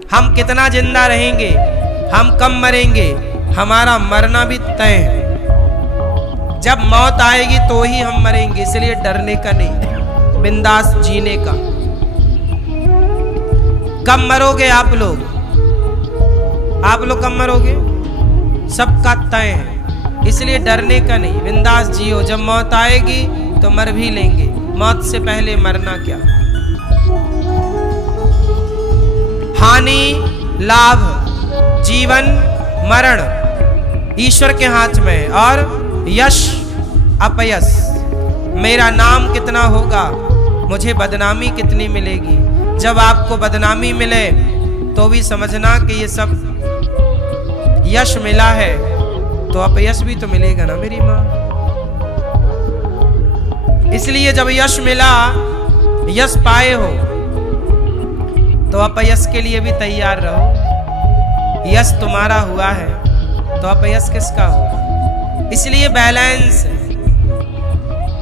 हम कितना जिंदा रहेंगे, हम कब मरेंगे, हमारा मरना भी तय है। जब मौत आएगी तो ही हम मरेंगे, इसलिए डरने का नहीं, बिंदास जीने का। कब मरोगे आप लोग कब मरोगे, सबका तय है, इसलिए डरने का नहीं, बिंदास जियो। जब मौत आएगी तो मर भी लेंगे, मौत से पहले मरना क्या। हानि लाभ जीवन मरण ईश्वर के हाथ में है, और यश अपयश, मेरा नाम कितना होगा, मुझे बदनामी कितनी मिलेगी। जब आपको बदनामी मिले तो भी समझना कि ये सब यश मिला है, तो अपयश भी तो मिलेगा ना मेरी माँ। इसलिए जब यश मिला, यश पाए हो, तो अपयश के लिए भी तैयार रहो। यश तुम्हारा हुआ है तो अपयश किसका होगा। इसलिए बैलेंस,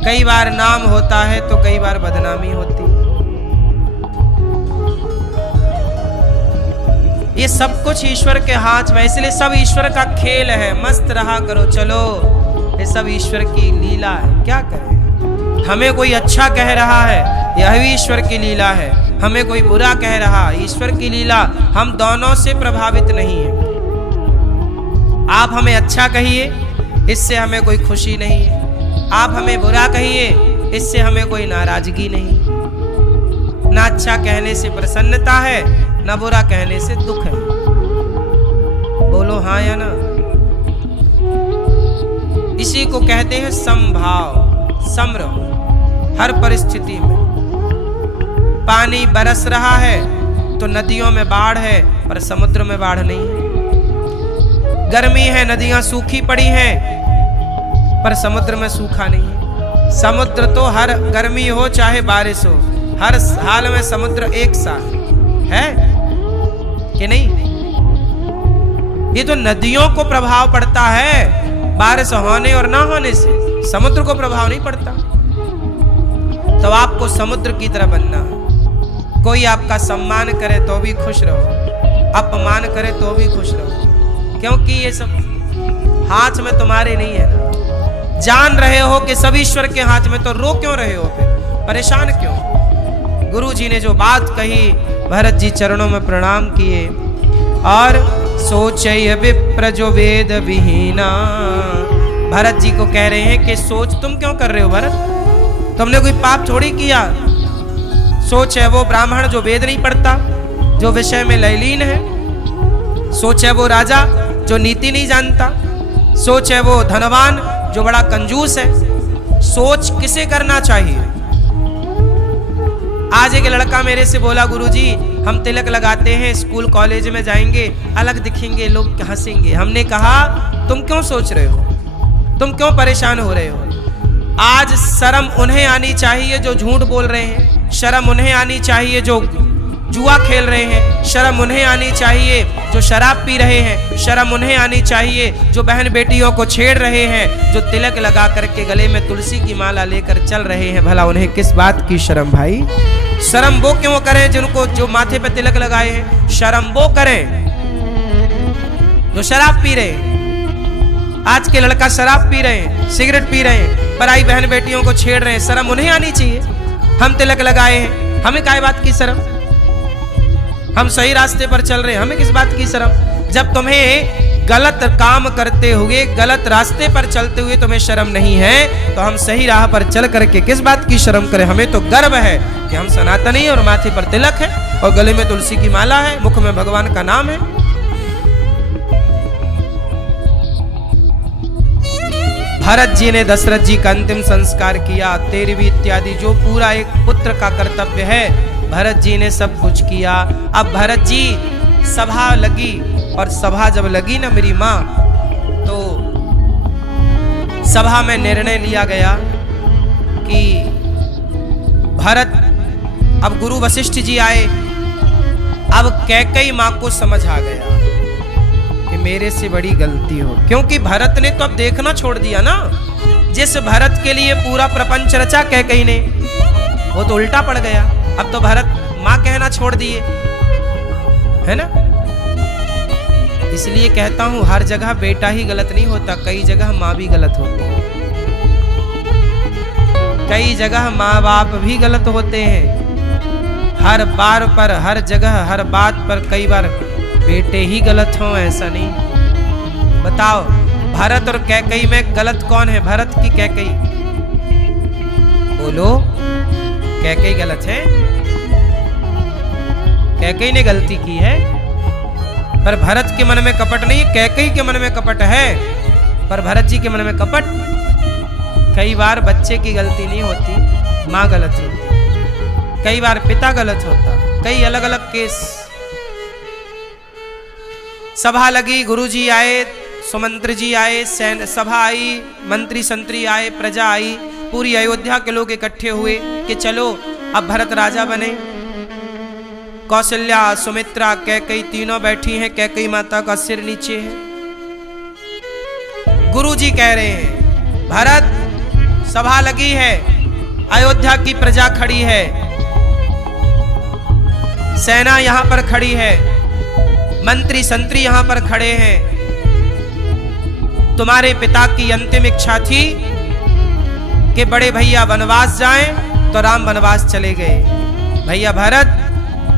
कई बार नाम होता है तो कई बार बदनामी होती है। ये सब कुछ ईश्वर के हाथ में, इसलिए सब ईश्वर का खेल है। मस्त रहा करो, चलो, ये सब ईश्वर की लीला है। क्या करें, हमें कोई अच्छा कह रहा है, यह भी ईश्वर की लीला है। हमें कोई बुरा कह रहा, ईश्वर की लीला। हम दोनों से प्रभावित नहीं है। आप हमें अच्छा कहिए, इससे हमें कोई खुशी नहीं है। आप हमें बुरा कहिए, इससे हमें कोई नाराजगी नहीं। ना अच्छा कहने से प्रसन्नता है, ना बुरा कहने से दुख है। बोलो हाँ या ना। इसी को कहते हैं समभाव, सम रहो हर परिस्थिति में। पानी बरस रहा है तो नदियों में बाढ़ है, पर समुद्र में बाढ़ नहीं है। गर्मी है, नदियां सूखी पड़ी हैं, पर समुद्र में सूखा नहीं है। समुद्र तो हर गर्मी हो चाहे बारिश हो, हर हाल में समुद्र एक सा है कि नहीं। ये तो नदियों को प्रभाव पड़ता है, बारिश होने और ना होने से, समुद्र को प्रभाव नहीं पड़ता। तो आपको समुद्र की तरह बनना है। कोई आपका सम्मान करे तो भी खुश रहो, अपमान करे तो भी खुश रहो, क्योंकि ये सब हाथ में तुम्हारे नहीं है ना। जान रहे हो कि सब ईश्वर के हाथ में, तो रो क्यों रहे हो, फिर परेशान क्यों। गुरु जी ने जो बात कही, भरत जी चरणों में प्रणाम किए और सोचय विप्र जो वेद विहीना। भरत जी को कह रहे हैं कि सोच तुम क्यों कर रहे हो भरत, तुमने कोई पाप थोड़ी किया। सोच है वो ब्राह्मण जो वेद नहीं पढ़ता, जो विषय में लयलीन है। सोच है वो राजा जो नीति नहीं जानता। सोच है वो धनवान जो बड़ा कंजूस है। सोच किसे करना चाहिए। आज एक लड़का मेरे से बोला, गुरुजी हम तिलक लगाते हैं, स्कूल कॉलेज में जाएंगे, अलग दिखेंगे, लोग हंसेंगे। हमने कहा तुम क्यों सोच रहे हो, तुम क्यों परेशान हो रहे हो। आज शर्म उन्हें आनी चाहिए जो झूठ बोल रहे हैं, शर्म उन्हें आनी चाहिए जो जुआ खेल रहे हैं, शर्म उन्हें आनी चाहिए जो शराब पी रहे हैं, शर्म उन्हें आनी चाहिए जो बहन बेटियों को छेड़ रहे हैं, जो तिलक लगा करके गले में तुलसी की माला लेकर चल रहे हैं। भला उन्हें किस बात की शर्म भाई। शर्म वो क्यों करें जिनको, जो माथे पे तिलक लगाए हैं। शर्म वो करें जो शराब पी रहे हैं। आज के लड़का शराब पी रहे हैं, सिगरेट पी रहे हैं, पराई बहन बेटियों को छेड़ रहे हैं, शर्म उन्हें आनी चाहिए। हम तिलक लगाए हैं, हमें काय बात की शर्म। हम सही रास्ते पर चल रहे हैं, हमें किस बात की शर्म। जब तुम्हें गलत काम करते हुए, गलत रास्ते पर चलते हुए तुम्हें शर्म नहीं है, तो हम सही राह पर चल करके किस बात की शर्म करें। हमें तो गर्व है कि हम सनातनी और माथे पर तिलक है और गले में तुलसी की माला है, मुख में भगवान का नाम है। भरत जी ने दशरथ जी का अंतिम संस्कार किया, तेरहवीं इत्यादि जो पूरा एक पुत्र का कर्तव्य है, भरत जी ने सब कुछ किया। अब भरत जी सभा लगी, और सभा जब लगी ना मेरी माँ, तो सभा में निर्णय लिया गया कि भरत, अब गुरु वशिष्ठ जी आए। अब कैकेयी माँ को समझ आ गया कि मेरे से बड़ी गलती हो, क्योंकि भरत ने तो अब देखना छोड़ दिया ना। जिस भरत के लिए पूरा प्रपंच रचा कैकेयी ने, वो तो उल्टा पड़ गया। अब तो भरत माँ कहना छोड़ दिए। है ना। इसलिए कहता हूं हर जगह बेटा ही गलत नहीं होता, कई जगह माँ भी गलत होती है, कई जगह माँ बाप भी गलत होते हैं। हर बार पर, हर जगह, हर बात पर कई बार बेटे ही गलत हों ऐसा नहीं। बताओ भरत और कैकेयी में गलत कौन है? भरत की कैकेयी? बोलो, कैकेयी गलत है? कैकेयी ने गलती की है, पर भरत के मन में कपट नहीं, कैकेयी के मन में कपट है, पर भरत जी के मन में कपट। कई बार बच्चे की गलती नहीं होती, माँ गलत होती, कई बार पिता गलत होता, कई अलग अलग केस। सभा लगी, गुरुजी आए, सुमंत्र जी आए, सभा आई, मंत्री संतरी आए, प्रजा आई, पूरी अयोध्या के लोग इकट्ठे हुए कि चलो अब भरत राजा बने। कौशल्या, सुमित्रा, कैकेयी तीनों बैठी हैं, कैकेयी माता का सिर नीचे है। गुरुजी कह रहे हैं भरत, सभा लगी है, अयोध्या की प्रजा खड़ी है, सेना यहां पर खड़ी है, मंत्री संतरी यहां पर खड़े हैं। तुम्हारे पिता की अंतिम इच्छा थी कि बड़े भैया वनवास जाएं, तो राम वनवास चले गए। भैया भरत,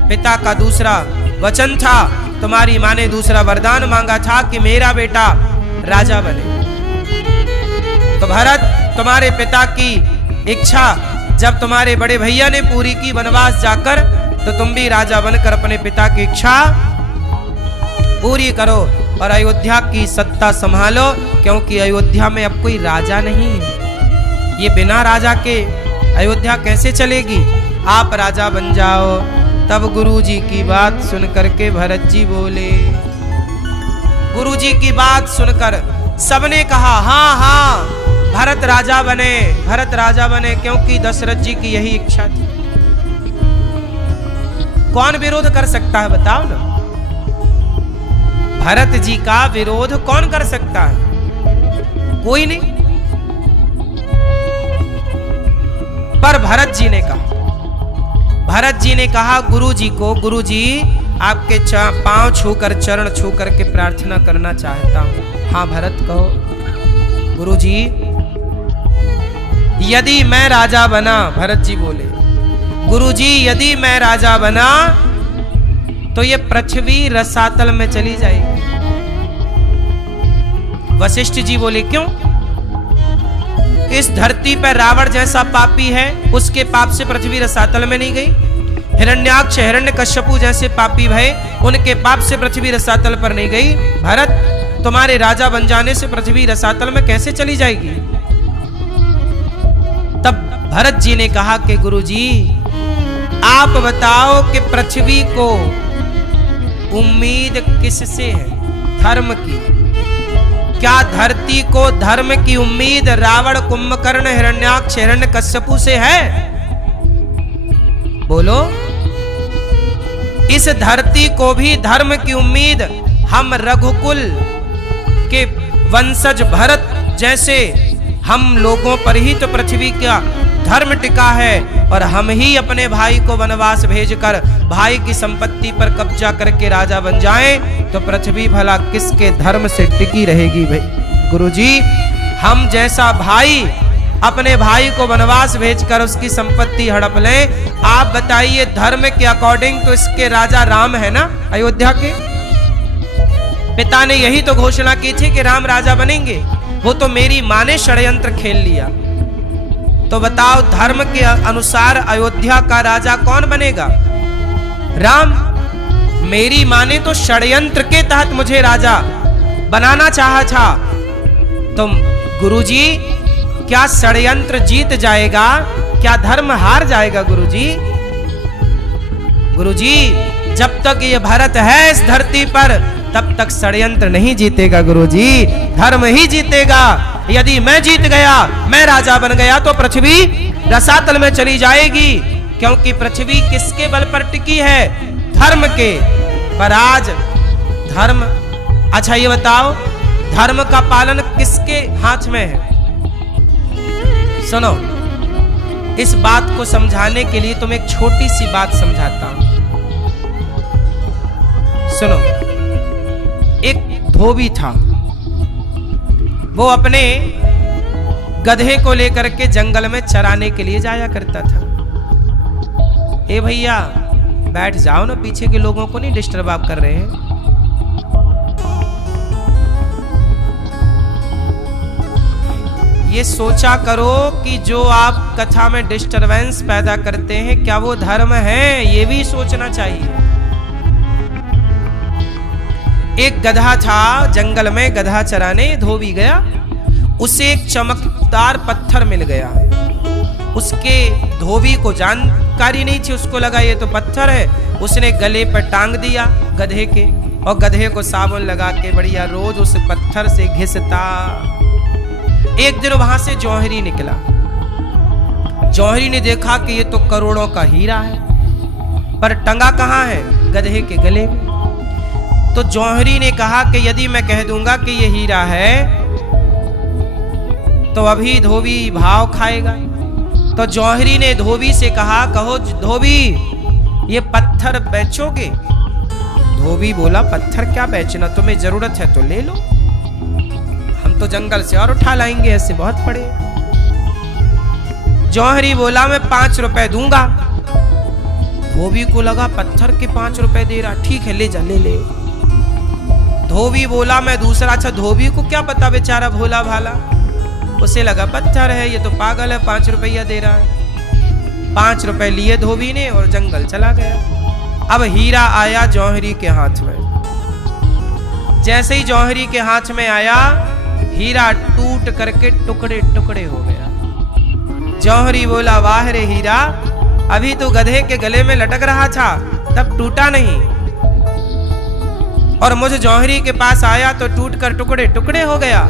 पिता का दूसरा वचन था, तुम्हारी मां ने दूसरा वरदान मांगा था कि मेरा बेटा राजा बने। तो भरत, तुम्हारे पिता की इच्छा जब तुम्हारे बड़े भैया ने पूरी की वनवास जाकर, तो तुम भी राजा बनकर अपने पिता की इच्छा पूरी करो और अयोध्या की सत्ता संभालो, क्योंकि अयोध्या में अब कोई राजा नहीं है। ये बिना राजा के अयोध्या कैसे चलेगी? आप राजा बन जाओ। तब गुरुजी की बात सुनकर के भरत जी बोले। गुरुजी की बात सुनकर सबने कहा हाँ हाँ, भरत राजा बने, भरत राजा बने, क्योंकि दशरथ जी की यही इच्छा थी। कौन विरोध कर सकता है बताओ ना? भरत जी का विरोध कौन कर सकता है? कोई नहीं। पर भरत जी ने कहा गुरु जी को, गुरु जी आपके पांव छूकर, चरण छूकर के प्रार्थना करना चाहता हूं। हाँ भरत कहो। गुरु जी, यदि मैं राजा बना, भरत जी बोले, गुरुजी यदि मैं राजा बना तो ये पृथ्वी रसातल में चली जाएगी। वशिष्ठ जी बोले क्यों? इस धरती पर रावण जैसा पापी है, उसके पाप से पृथ्वी रसातल में नहीं गई। हिरण्याक्ष, हिरण्यकश्यपु जैसे पापी भय, उनके पाप से पृथ्वी रसातल पर नहीं गई। भरत, तुम्हारे राजा बन जाने से पृथ्वी रसातल में कैसे चली जाएगी? तब भरत जी ने कहा कि गुरुजी आप बताओ कि पृथ्वी को उम्मीद किससे है? धर्म की। क्या धरती को धर्म की उम्मीद रावण, कुंभकर्ण, हिरण्याक्ष, हिरण्यकश्यपु से है? बोलो। इस धरती को भी धर्म की उम्मीद हम रघुकुल के वंशज भरत जैसे हम लोगों पर ही तो पृथ्वी का धर्म टिका है, और हम ही अपने भाई को वनवास भेजकर भाई की संपत्ति पर कब्जा करके राजा बन जाएं, तो पृथ्वी भला किसके धर्म से टिकी रहेगी? भाई गुरुजी, हम जैसा भाई अपने भाई को वनवास भेजकर उसकी संपत्ति हड़प लें, आप बताइए धर्म के अकॉर्डिंग तो इसके राजा राम है ना अयोध्या के। पिता ने यही तो घोषणा की थी कि राम राजा बनेंगे, वो तो मेरी मां ने षड्यंत्र खेल लिया। तो बताओ धर्म के अनुसार अयोध्या का राजा कौन बनेगा? राम। मेरी मां ने तो षड्यंत्र के तहत मुझे राजा बनाना चाहा था। तो गुरुजी, क्या षड्यंत्र जीत जाएगा? क्या धर्म हार जाएगा? गुरुजी, गुरुजी, जब तक ये भरत है इस धरती पर, तब तक षड्यंत्र नहीं जीतेगा गुरुजी, धर्म ही जीतेगा। यदि मैं जीत गया, मैं राजा बन गया, तो पृथ्वी रसातल में चली जाएगी, क्योंकि पृथ्वी किसके बल पर टिकी है? धर्म के। पर आज धर्म, अच्छा ये बताओ धर्म का पालन किसके हाथ में है? सुनो, इस बात को समझाने के लिए तुम एक छोटी सी बात समझाता हूं। सुनो, एक धोबी था, वो अपने गधे को लेकर के जंगल में चराने के लिए जाया करता था। ए भैया बैठ जाओ ना, पीछे के लोगों को नहीं डिस्टर्ब आप कर रहे हैं। ये सोचा करो कि जो आप कथा में डिस्टरबेंस पैदा करते हैं क्या वो धर्म है, ये भी सोचना चाहिए। एक गधा था जंगल में, गधा चराने धोबी गया, उसे एक चमकदार पत्थर मिल गया। उसके धोबी को जानकारी नहीं थी, उसको लगा ये तो पत्थर है। उसने गले पर टांग दिया गधे के, और गधे को साबुन लगा के बढ़िया रोज उस पत्थर से घिसता। एक दिन वहां से जौहरी निकला। जौहरी ने देखा कि ये तो करोड़ों का हीरा है, पर टंगा कहाँ है? गधे के गले में। तो जौहरी ने कहा कि यदि मैं कह दूंगा कि ये हीरा है तो अभी धोबी भाव खाएगा। तो जौहरी ने धोबी से कहा, कहो धोबी ये पत्थर बेचोगे? धोबी बोला, पत्थर क्या बेचना, तुम्हें जरूरत है तो ले लो, हम तो जंगल से और उठा लाएंगे, ऐसे बहुत पड़े। जौहरी बोला, मैं 5 रुपए दूंगा। धोबी को लगा पत्थर के 5 रुपए दे रहा, ठीक है ले जा, ले ले। धोबी बोला, मैं दूसरा। अच्छा, धोबी को क्या पता, बेचारा भोला भाला, उसे लगा पत्थर है, ये तो पागल है, 5 रुपया दे रहा है। 5 रुपए लिए धोबी ने और जंगल चला गया। अब हीरा आया जौहरी के हाथ में। जैसे ही जौहरी के हाथ में आया, हीरा टूट करके टुकड़े टुकड़े हो गया। जौहरी बोला, वाह रे हीरा, अभी तो गधे के गले में लटक रहा था, तब टूटा नहीं, और मुझे जौहरी के पास आया तो टूट कर टुकड़े टुकड़े हो गया।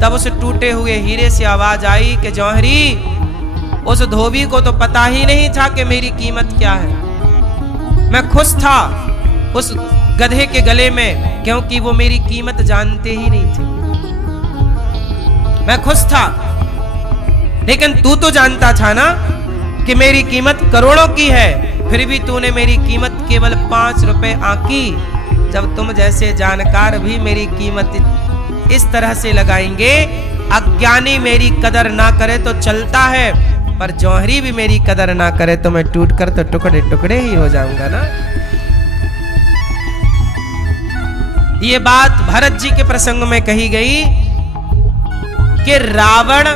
तब उस टूटे हुए हीरे से आवाज आई कि जौहरी, उस धोबी को तो पता ही नहीं था कि मेरी कीमत क्या है। मैं खुश था उस गधे के गले में, क्योंकि वो मेरी कीमत जानते ही नहीं थे। मैं खुश था, लेकिन तू तो जानता था ना कि मेरी कीमत करोड़ों की है, फिर भी तूने मेरी कीमत केवल 5 रुपए आंकी। जब तुम जैसे जानकार भी मेरी कीमत इस तरह से लगाएंगे, अज्ञानी मेरी कदर ना करे तो चलता है, पर जौहरी भी मेरी कदर ना करे तो मैं टूट कर तो टुकड़े टुकड़े ही हो जाऊंगा ना। ये बात भरत जी के प्रसंग में कही गई कि रावण,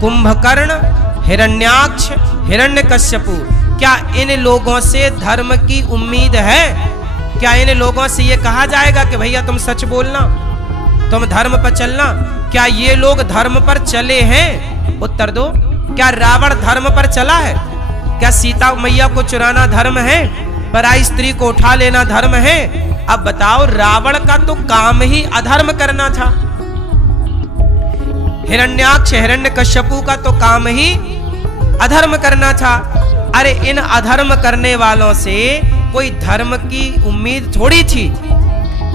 कुंभकर्ण, हिरण्याक्ष, हिरण्यकश्यपु, क्या इन लोगों से धर्म की उम्मीद है? क्या इन लोगों से ये कहा जाएगा कि भैया तुम सच बोलना, तुम धर्म पर चलना? क्या ये लोग धर्म पर चले हैं? उत्तर दो। क्या रावण धर्म पर चला है? क्या सीता मैया को चुराना धर्म है? पराई स्त्री को उठा लेना धर्म है? अब बताओ, रावण का तो काम ही अधर्म करना था। हिरण्याक्ष, हिरण्यकश्यपु का तो काम ही अधर्म करना था। अरे इन अधर्म करने वालों से कोई धर्म की उम्मीद थोड़ी थी,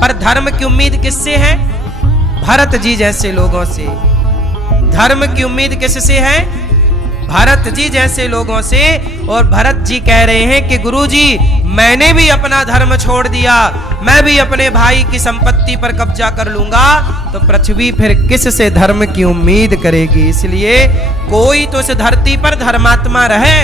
पर धर्म की उम्मीद किससे है? भरत जी जैसे लोगों से। धर्म की उम्मीद किससे है? भरत जी जैसे लोगों से। और भरत जी कह रहे हैं कि गुरुजी, मैंने भी अपना धर्म छोड़ दिया, मैं भी अपने भाई की संपत्ति पर कब्जा कर लूंगा, तो पृथ्वी फिर किस से धर्म की उम्मीद करेगी? इसलिए कोई तो इस धरती पर धर्मात्मा रहे।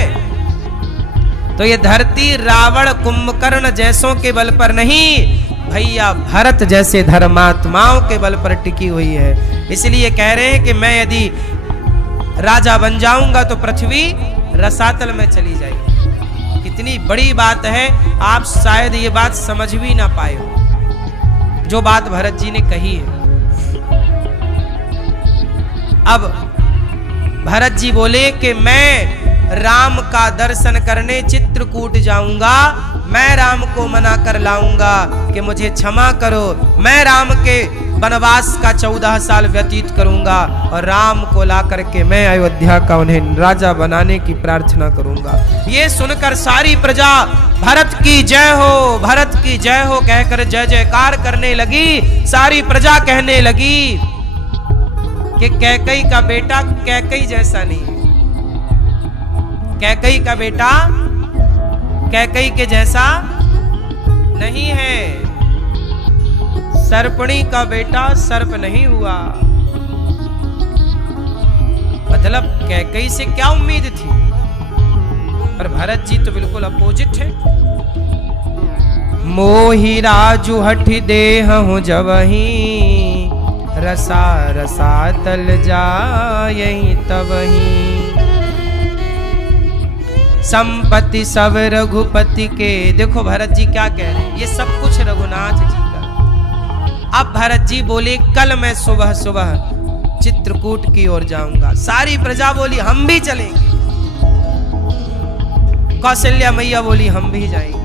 तो ये धरती रावण, कुंभकर्ण जैसों के बल पर नहीं, भैया भरत जैसे धर्मात्माओं के बल पर टिकी हुई है। इसलिए कह रहे हैं कि मैं यदि राजा बन जाऊंगा तो पृथ्वी रसातल में चली जाएगी। कितनी बड़ी बात है, आप शायद ये बात समझ भी ना पाए हो, जो बात भरत जी ने कही है। अब भरत जी बोले कि मैं राम का दर्शन करने चित्रकूट जाऊंगा, मैं राम को मना कर लाऊंगा कि मुझे क्षमा करो, मैं राम के वनवास का 14 साल व्यतीत करूंगा और राम को ला करके मैं अयोध्या का उन्हें राजा बनाने की प्रार्थना करूंगा। ये सुनकर सारी प्रजा भरत की जय हो, भरत की जय हो कहकर जय जयकार करने लगी। सारी प्रजा कहने लगी कि कैकई का बेटा कैकई जैसा नहीं है, कैकई का बेटा कैकई के जैसा नहीं है। सर्पणी का बेटा सर्प नहीं हुआ। मतलब कैकई से क्या उम्मीद थी, पर भरत जी तो बिल्कुल अपोजिट है। मोहि राजु हठ देह हूँ जबहि, रसा रसा तल जायहि तबहि। संपत्ति सब रघुपति के। देखो भरत जी क्या कह रहे हैं, ये सब कुछ रघुनाथ जी का। अब भरत जी बोले कल मैं सुबह सुबह चित्रकूट की ओर जाऊंगा। सारी प्रजा बोली हम भी चलेंगे। कौशल्या मैया बोली हम भी जाएंगे।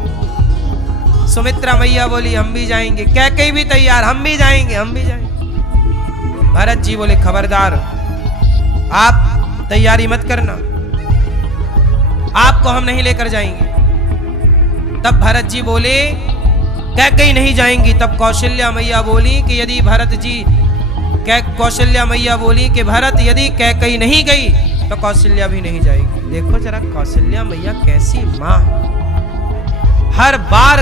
सुमित्रा मैया बोली हम भी जाएंगे। कैकेयी भी तैयार, हम भी जाएंगे, हम भी जाएंगे। भरत जी बोले खबरदार, आप तैयारी मत करना, आपको हम नहीं लेकर जाएंगे। तब भरत जी बोले कैकेयी नहीं जाएंगी। तब कौशल्या मैया बोली कि यदि भरत जी, कौशल्या मैया बोली कि भरत यदि कैकेयी नहीं गई तो कौशल्या भी नहीं जाएगी। देखो जरा कौशल्या मैया कैसी माँ है, हर बार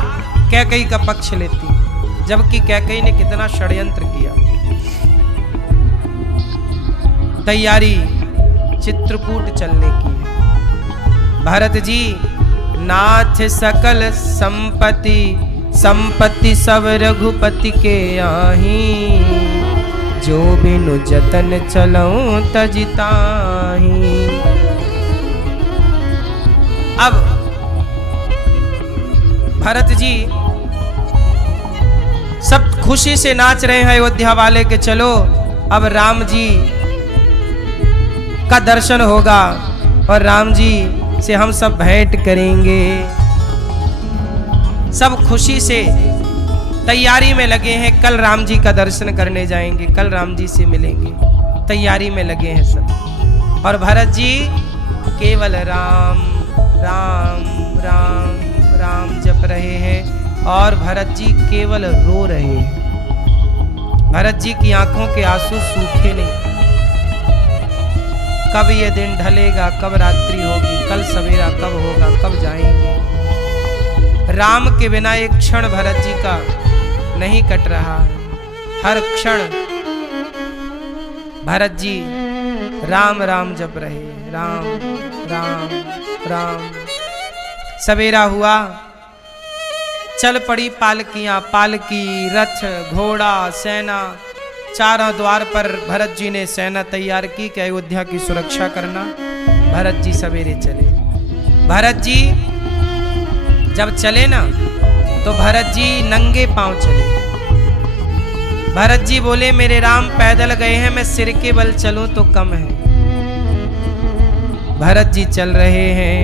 कैकेयी का पक्ष लेती, जबकि कैकेयी ने कितना षड्यंत्र किया। तैयारी चित्रकूट चलने की है। भरत जी नाथ सकल संपत्ति, संपत्ति सब रघुपति के आही, जो बिनु जतन चलऊं तजिताही। अब भरत जी सब खुशी से नाच रहे हैं अयोध्या वाले के, चलो अब राम जी का दर्शन होगा और राम जी से हम सब भेंट करेंगे। सब खुशी से तैयारी में लगे हैं, कल राम जी का दर्शन करने जाएंगे, कल राम जी से मिलेंगे, तैयारी में लगे हैं सब। और भरत जी केवल राम राम राम राम जप रहे हैं और भरत जी केवल रो रहे हैं। भरत जी की आंखों के आंसू सूखे नहीं। कब ये दिन ढलेगा, कब रात्रि होगी, कल सवेरा कब होगा, कब जाएंगे। राम के बिना एक क्षण भरत जी का नहीं कट रहा है। हर क्षण भरत जी राम राम जप रहे, राम राम राम। सवेरा हुआ, चल पड़ी पालकियां, पालकी, रथ, घोड़ा, सेना। चारों द्वार पर भरत जी ने सेना तैयार की कि अयोध्या की सुरक्षा करना। भरत जी सवेरे चले। भरत जी जब चले ना तो भरत जी नंगे पांव चले। भरत जी बोले मेरे राम पैदल गए हैं, मैं सिर के बल चलूं तो कम है। भरत जी चल रहे हैं।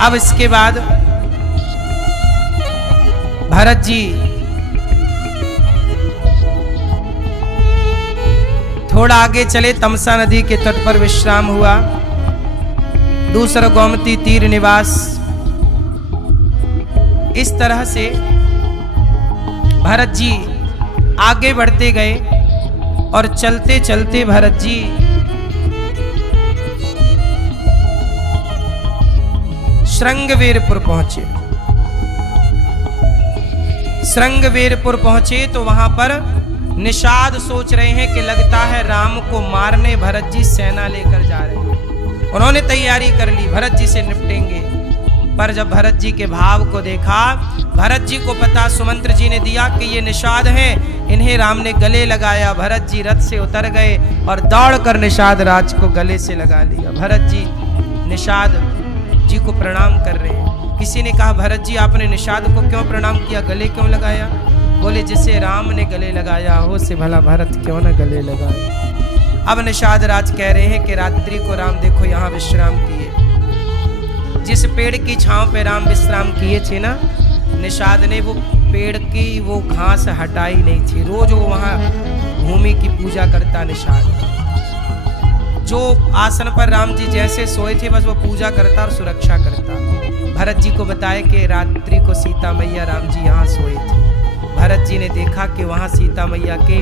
अब इसके बाद भरत जी थोड़ा आगे चले, तमसा नदी के तट पर विश्राम हुआ। दूसरा गोमती तीर निवास। इस तरह से भरत जी आगे बढ़ते गए और चलते चलते भरत जी श्रृंगवेरपुर पहुंचे। श्रृंगवेरपुर पहुंचे तो वहां पर निषाद सोच रहे हैं कि लगता है राम को मारने भरत जी सेना लेकर जा रहे हैं। उन्होंने तैयारी कर ली, भरत जी से निपटेंगे। पर जब भरत जी के भाव को देखा, भरत जी को पता, सुमंत्र जी ने दिया कि ये निषाद है, इन्हें राम ने गले लगाया। भरत जी रथ से उतर गए और दौड़कर निषाद राज को गले से लगा लिया। भरत जी निषाद जी को प्रणाम कर रहे हैं। किसी ने कहा भरत जी आपने निषाद को क्यों प्रणाम किया, गले क्यों लगाया? बोले जिसे राम ने गले लगाया हो से भला भरत क्यों न गले लगाए। अब निषाद राज कह रहे हैं कि रात्रि को राम देखो यहाँ विश्राम किए। जिस पेड़ की छांव पे राम विश्राम किए थे ना, निषाद ने वो पेड़ की वो घास हटाई नहीं थी। रोज वो वहाँ भूमि की पूजा करता निषाद। जो आसन पर राम जी जैसे सोए थे बस वो पूजा करता और सुरक्षा करता। भरत जी को बताया कि रात्रि को सीता मैया राम जी यहाँ सोए थे। भरत जी ने देखा कि वहाँ सीता मैया के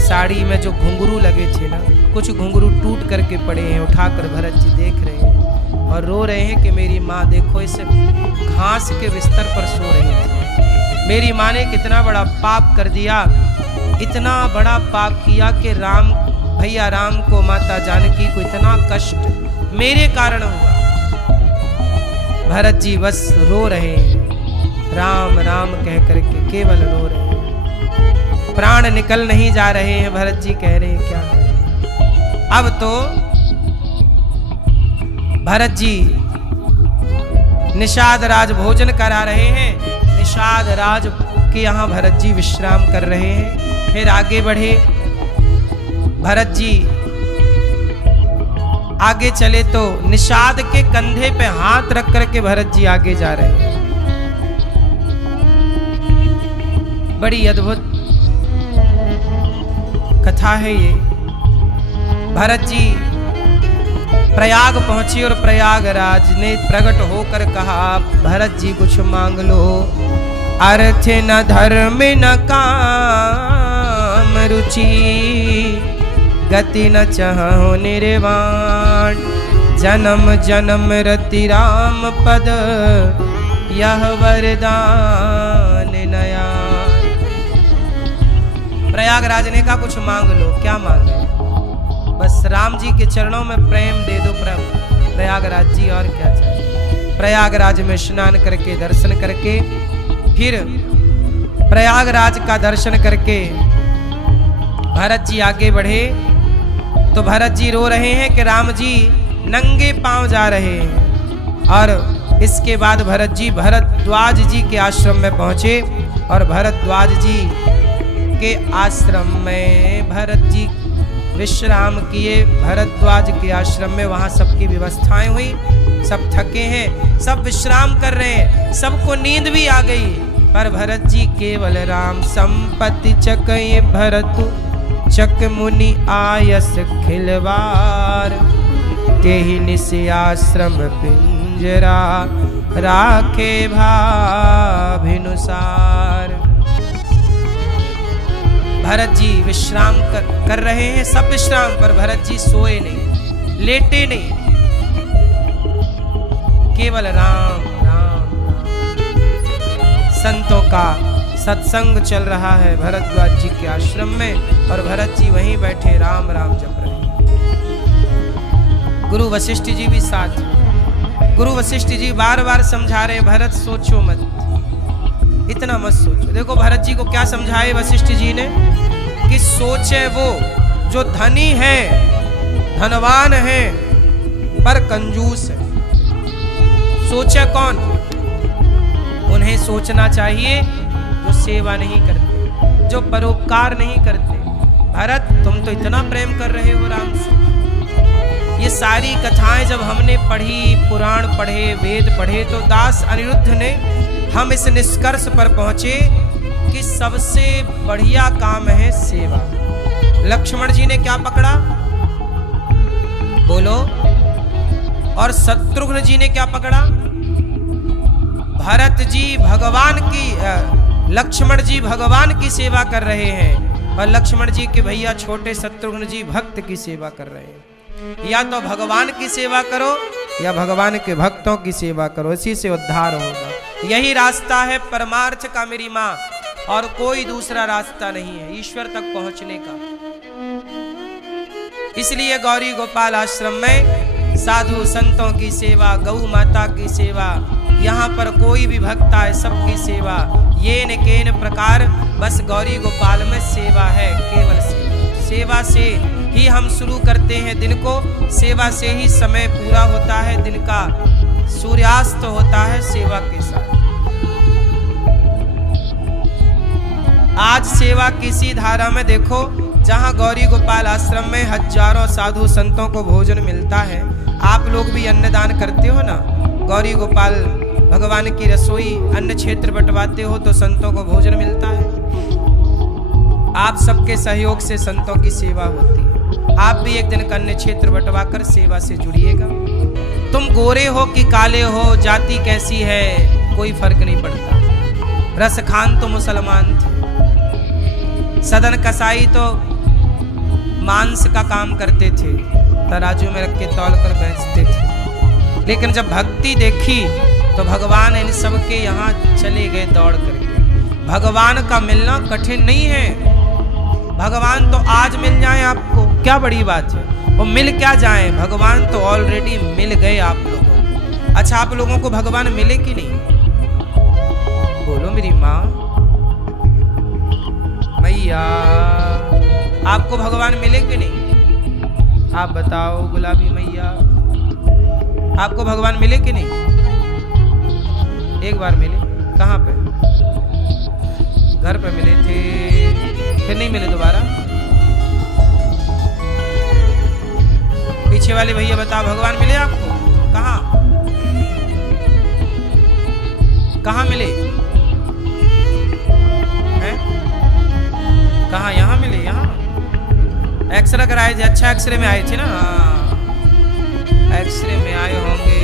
साड़ी में जो घुंघरू लगे थे ना, कुछ घुंघरू टूट करके पड़े हैं। उठाकर भरत जी देख रहे हैं और रो रहे हैं कि मेरी माँ देखो इस घास के बिस्तर पर सो रही थी। मेरी माँ ने कितना बड़ा पाप कर दिया, इतना बड़ा पाप किया कि राम भैया राम को, माता जानकी को इतना कष्ट मेरे कारण हुआ। भरत जी बस रो रहे हैं, राम राम कह करके केवल रो रहे हैं, प्राण निकल नहीं जा रहे हैं। भरत जी कह रहे हैं क्या करें। अब तो भरत जी निषाद राज भोजन करा रहे हैं, निषाद राज के यहाँ भरत जी विश्राम कर रहे हैं। फिर आगे बढ़े भरत जी, आगे चले तो निषाद के कंधे पे हाथ रख करके भरत जी आगे जा रहे हैं। बड़ी अद्भुत कथा है ये। भरत जी प्रयाग पहुंचे और प्रयागराज ने प्रकट होकर कहा, भरत जी कुछ मांग लो, अर्थ न धर्म न काम रुचि, गति न चाहो निर्वाण, जन्म जन्म रति राम पद, यह वरदान नया। प्रयागराज ने कहा कुछ मांग लो। क्या मांगे? बस राम जी के चरणों में प्रेम दे दो प्रभु। प्रयागराज जी और क्या चाहिए। प्रयागराज में स्नान करके दर्शन करके फिर प्रयागराज का दर्शन करके भरत जी आगे बढ़े तो भरत जी रो रहे हैं कि राम जी नंगे पांव जा रहे हैं। और इसके बाद भरत जी भरद्वाज जी के आश्रम में पहुंचे और भरद्वाज जी के आश्रम में भरत जी विश्राम किए। भरद्वाज के आश्रम में वहां सबकी व्यवस्थाएं हुई, सब थके हैं, सब विश्राम कर रहे हैं, सबको नींद भी आ गई, पर भरत जी केवल राम संपत्ति चकये भरतु, चक मुनि आयस खिलवार, तेहि निस आश्रम पिंजरा, राखे भाभिनुसार। भरत जी विश्राम कर रहे हैं, सब विश्राम, पर भरत जी सोए नहीं, लेटे नहीं, केवल राम राम राम। संतों का सत्संग चल रहा है भरद्वाज जी के आश्रम में और भरत जी वहीं बैठे राम राम जप रहे हैं। गुरु वशिष्ठ जी भी साथ। गुरु वशिष्ठ जी बार बार समझा रहे, भरत सोचो मत, इतना मत सोचो। देखो भरत जी को क्या समझाए वशिष्ठ जी ने कि सोचे वो जो धनी है, धनवान है, पर कंजूस है। सोचे कौन? उन्हें सोचना चाहिए जो सेवा नहीं करते, जो परोपकार नहीं करते। भरत तुम तो इतना प्रेम कर रहे हो राम से। ये सारी कथाएं जब हमने पढ़ी, पुराण पढ़े, वेद पढ़े, तो दास अनिरुद्ध ने हम इस निष्कर्ष पर पहुंचे कि सबसे बढ़िया काम है सेवा। लक्ष्मण जी ने क्या पकड़ा? बोलो। और शत्रुघ्न जी ने क्या पकड़ा? भरत जी भगवान की, लक्ष्मण जी भगवान की सेवा कर रहे हैं और लक्ष्मण जी के भैया छोटे शत्रुघ्न जी भक्त की सेवा कर रहे हैं। या तो भगवान की सेवा करो या भगवान के भक्तों की सेवा करो, इसी से उद्धार होगा। यही रास्ता है परमार्थ का मेरी माँ, और कोई दूसरा रास्ता नहीं है ईश्वर तक पहुंचने का। इसलिए गौरी गोपाल आश्रम में साधु संतों की सेवा, गौ माता की सेवा, यहाँ पर कोई भी भक्त आए सबकी सेवा, ये न केन प्रकार बस गौरी गोपाल में सेवा है, केवल सेवा। सेवा से ही हम शुरू करते हैं दिन को, सेवा से ही समय पूरा होता है, दिन का सूर्यास्त होता है सेवा के साथ। आज सेवा किसी धारा में देखो, जहाँ गौरी गोपाल आश्रम में हजारों साधु संतों को भोजन मिलता है। आप लोग भी अन्नदान करते हो ना, गौरी गोपाल भगवान की रसोई अन्न क्षेत्र बंटवाते हो तो संतों को भोजन मिलता है। आप सबके सहयोग से संतों की सेवा होती है। आप भी एक दिन अन्न क्षेत्र बंटवा कर सेवा से जुड़िएगा। तुम गोरे हो कि काले हो, जाति कैसी है, कोई फर्क नहीं पड़ता। रस खान तो मुसलमान थे, सदन कसाई तो मांस का काम करते थे, तराजू में रख के तौल कर बेचते थे। लेकिन जब भक्ति देखी तो भगवान इन सबके यहाँ चले गए दौड़ करके। भगवान का मिलना कठिन नहीं है। भगवान तो आज मिल जाए आपको, क्या बड़ी बात है। वो मिल क्या जाए, भगवान तो ऑलरेडी मिल गए आप लोगों को। अच्छा, आप लोगों को भगवान मिले कि नहीं? बोलो मेरी माँ। मैया, आपको भगवान मिले कि नहीं? आप बताओ गुलाबी मैया, आपको भगवान मिले कि नहीं? एक बार मिले। कहाँ पे? घर पे मिले थे, फिर नहीं मिले दोबारा? पीछे वाले भैया बताओ, भगवान मिले आपको? कहाँ कहाँ मिले हैं? कहाँ? यहाँ मिले? यहाँ एक्सरे कराए थे? अच्छा, एक्सरे में आए थे ना? एक्सरे में आए होंगे।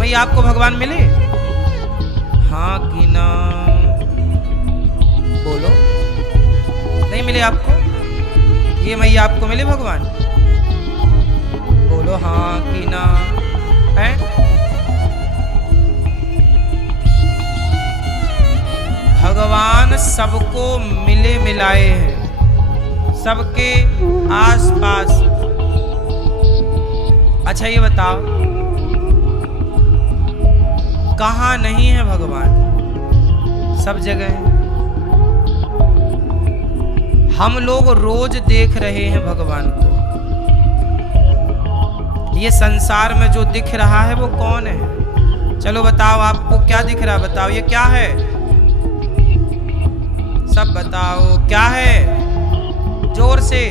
मैया, आपको भगवान मिले? हाँ कि ना? बोलो। नहीं मिले आपको? ये मैया, आपको मिले भगवान? बोलो हाँ कि ना? है? भगवान सबको मिले मिलाए हैं, सबके आसपास। अच्छा ये बताओ, कहाँ नहीं है भगवान? सब जगह है। हम लोग रोज देख रहे हैं भगवान को। ये संसार में जो दिख रहा है वो कौन है? चलो बताओ, आपको क्या दिख रहा है? बताओ, ये क्या है? सब बताओ, क्या है? जोर से।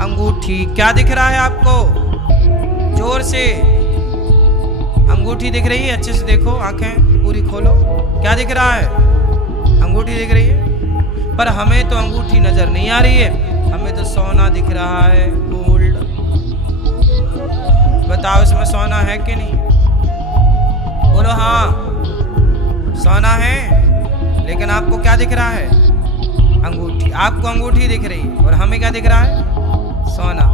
अंगूठी। क्या दिख रहा है आपको? जोर से। अंगूठी दिख रही है? अच्छे से देखो, आंखें पूरी खोलो। क्या दिख रहा है? अंगूठी दिख रही है। पर हमें तो अंगूठी नजर नहीं आ रही है, हमें तो सोना दिख रहा है, गोल्ड। बताओ, इसमें सोना है कि नहीं? बोलो हाँ, सोना है। लेकिन आपको क्या दिख रहा है? अंगूठी। आपको अंगूठी दिख रही है और हमें क्या दिख रहा है? सोना।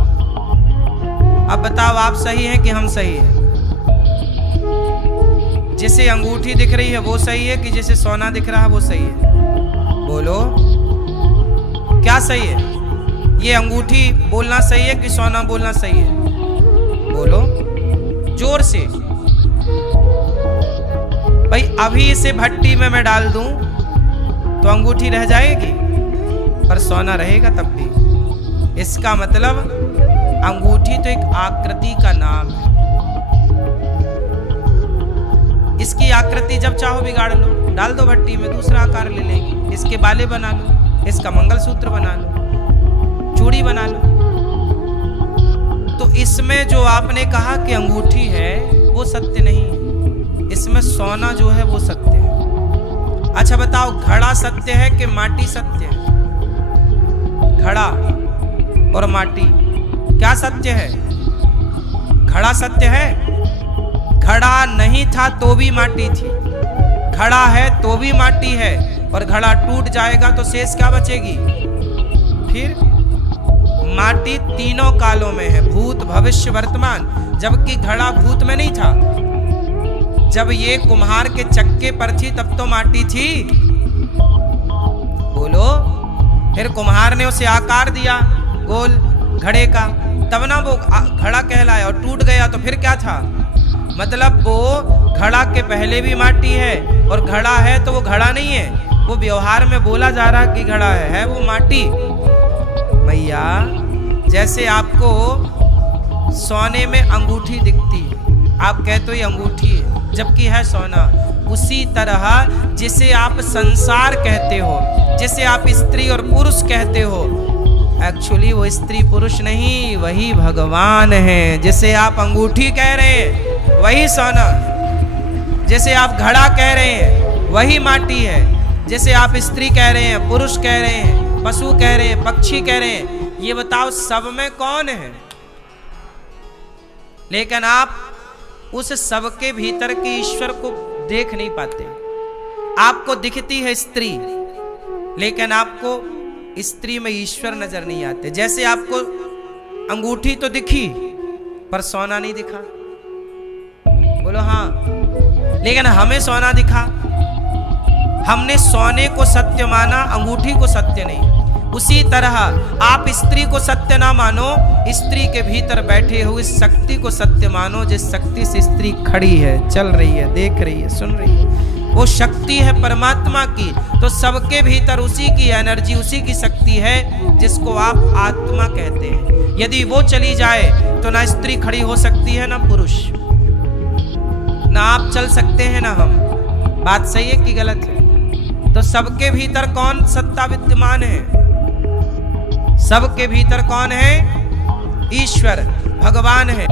अब बताओ, आप सही हैं कि हम सही हैं? जिसे अंगूठी दिख रही है वो सही है कि जिसे सोना दिख रहा है वो सही है? बोलो, क्या सही है? ये अंगूठी बोलना सही है कि सोना बोलना सही है? बोलो जोर से। भाई, अभी इसे भट्टी में मैं डाल दूं तो अंगूठी रह जाएगी, पर सोना रहेगा तब भी। इसका मतलब अंगूठी तो एक आकृति का नाम है। इसकी आकृति जब चाहो बिगाड़ लो, डाल दो भट्टी में, दूसरा आकार ले लेगी। इसके बाले बना लो, इसका मंगलसूत्र बना लो, चूड़ी बना लो। तो इसमें जो आपने कहा कि अंगूठी है वो सत्य नहीं है, इसमें सोना जो है वो सत्य है। अच्छा बताओ, घड़ा सत्य है कि माटी सत्य है? घड़ा और माटी क्या सत्य है? घड़ा सत्य है। घड़ा नहीं था तो भी माटी थी, घड़ा है तो भी माटी है, और घड़ा टूट जाएगा तो शेष क्या बचेगी? फिर माटी तीनों कालों में है, भूत भविष्य वर्तमान, जबकि घड़ा भूत में नहीं था। जब ये कुम्हार के चक्के पर थी तब तो माटी थी। बोलो। फिर कुम्हार ने उसे आकार दिया गोल घड़े का, तब ना वो घड़ा कहलाया, और टूट गया तो फिर क्या था? मतलब वो घड़ा के पहले भी माटी है, और घड़ा है तो वो घड़ा नहीं है, वो व्यवहार में बोला जा रहा कि घड़ा है वो माटी। भैया, जैसे आपको सोने में अंगूठी दिखती है, आप कहते हो ये अंगूठी है, जबकि है सोना। उसी तरह जिसे आप संसार कहते हो, जिसे आप स्त्री और पुरुष कहते हो, एक्चुअली वो स्त्री पुरुष नहीं, वही भगवान है। जिसे आप अंगूठी कह रहे हैं वही सोना, जिसे आप घड़ा कह रहे हैं वही माटी है, जिसे आप स्त्री कह रहे हैं, पुरुष कह रहे हैं, पशु कह रहे हैं, पक्षी कह रहे हैं। ये बताओ सब में कौन है? लेकिन आप उस सब के भीतर के ईश्वर को देख नहीं पाते। आपको दिखती है स्त्री, लेकिन आपको स्त्री में ईश्वर नजर नहीं आते। जैसे आपको अंगूठी तो दिखी पर सोना नहीं दिखा। बोलो हाँ। लेकिन हमें सोना दिखा, हमने सोने को सत्य माना, अंगूठी को सत्य नहीं। उसी तरह आप स्त्री को सत्य ना मानो, स्त्री के भीतर बैठे हुए शक्ति को सत्य मानो, जिस शक्ति से स्त्री खड़ी है, चल रही है, देख रही है, सुन रही है, वो शक्ति है परमात्मा की। तो सबके भीतर उसी की एनर्जी, उसी की शक्ति है जिसको आप आत्मा कहते हैं। यदि वो चली जाए तो ना स्त्री खड़ी हो सकती है, ना पुरुष, ना आप चल सकते हैं, ना हम। बात सही है कि गलत है? तो सबके भीतर कौन सत्ता विद्यमान है? सबके भीतर कौन है? ईश्वर, भगवान है।